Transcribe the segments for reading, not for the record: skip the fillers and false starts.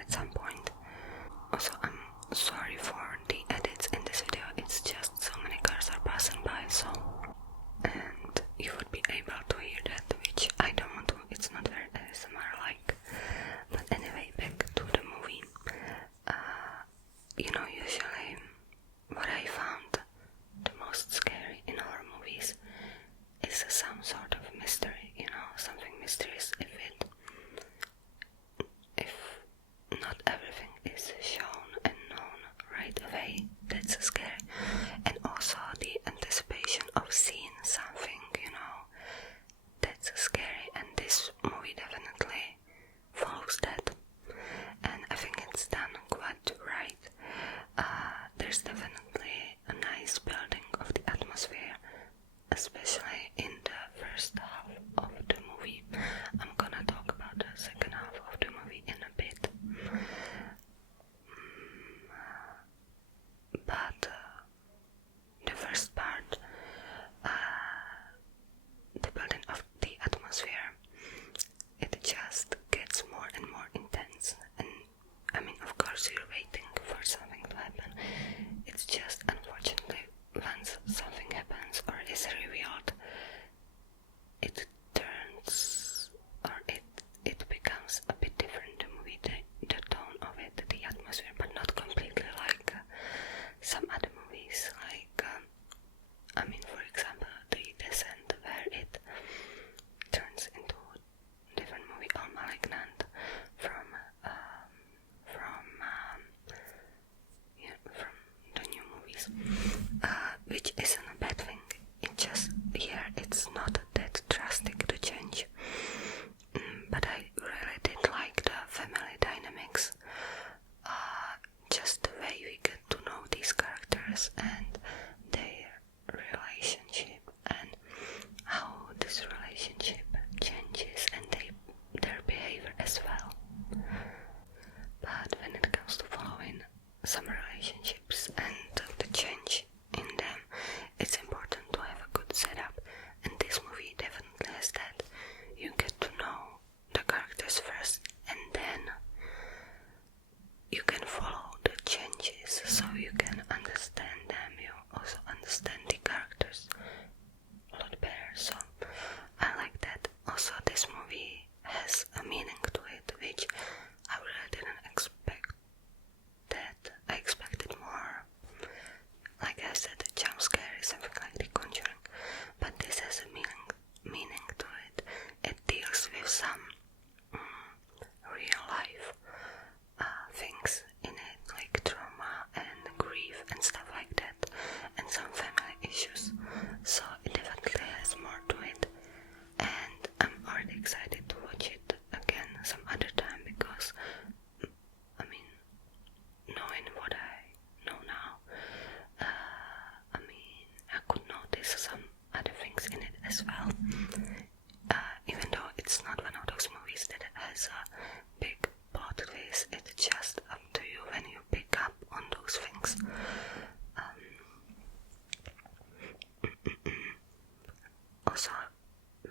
at some point. Also, I'm sorry for the edits in this video, it's just so many cars are passing by, so... And you would be able to hear that, which I don't want to, it's not very ASMR-like. But anyway, back to the movie. Usually what I found the most scary in horror movies is some sort of mystery, something mysterious. If not everything is shown and known right away, that's scary. And also the anticipation of seeing something, that's scary, and this movie definitely follows that. And I think it's done quite right. There's definitely a nice building of the atmosphere, especially in the first half of the movie. I'm gonna talk about the second half of the movie in a bit. But the first part, the building of the atmosphere, it just gets more and more intense. And of course you're waiting for something to happen. It's just, unfortunately, once something happens or is revealed, it turns, or it becomes a bit different, the movie, the tone of it, the atmosphere, but not completely like some other movies, like, for example, The Descent, where it turns into a different movie, or Malignant, from the new movies, which isn't a bad thing. It just, here it's not that drastic to change, but I really did like the family dynamics, just the way we get to know these characters and their relationship, and how this relationship changes, and their behavior as well. But when it comes to following some relationships and the change in them, it's important to have a good setup, and this movie definitely has that. You get to know the characters first, and then you can follow the changes, so you can understand them. You also understand the characters a lot better, so I like that. Also, this movie has a meaning to it, which I really didn't expect. That I expected more, like I said, a jump scare is something like The Conjuring, but this has a meaning to it. It deals with some real life things in it, like trauma and grief and stuff like that, and some family issues, so it definitely has more to it, and I'm already excited to watch it again some other time, because knowing what I know now, I could notice some other things in it as well, even though it's not one of those movies that has a big plot twist. It's just up to you when you pick up on those things. Also,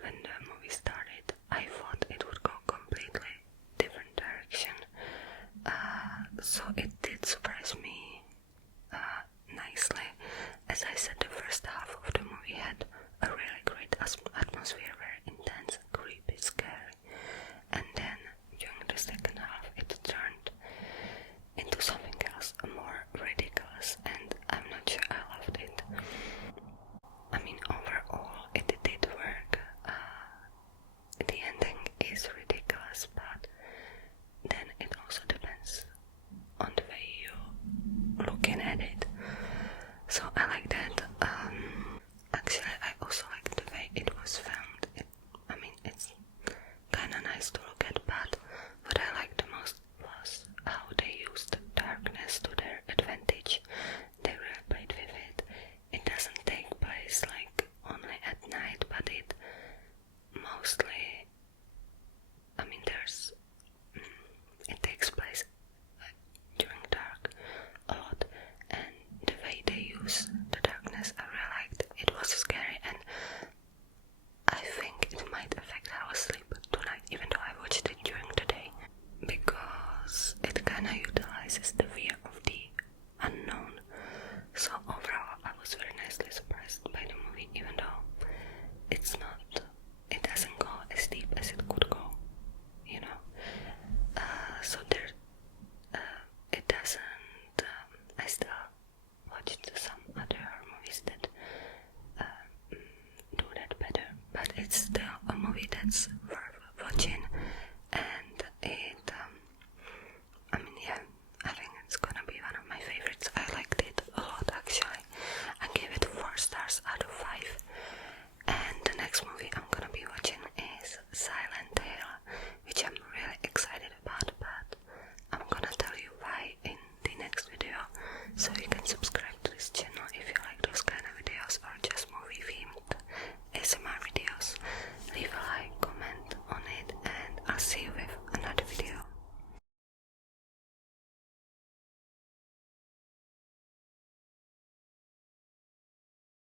when the movie started, I thought it would go completely different direction, so it did surprise me nicely. As I said, the first half of the movie had a really great atmosphere, very intense, creepy, scary, and then during the second half it turned into something else, more ridiculous, and I'm not sure I loved it. Overall it did work. The ending is ridiculous, but then it also depends on the way you Anna utilizes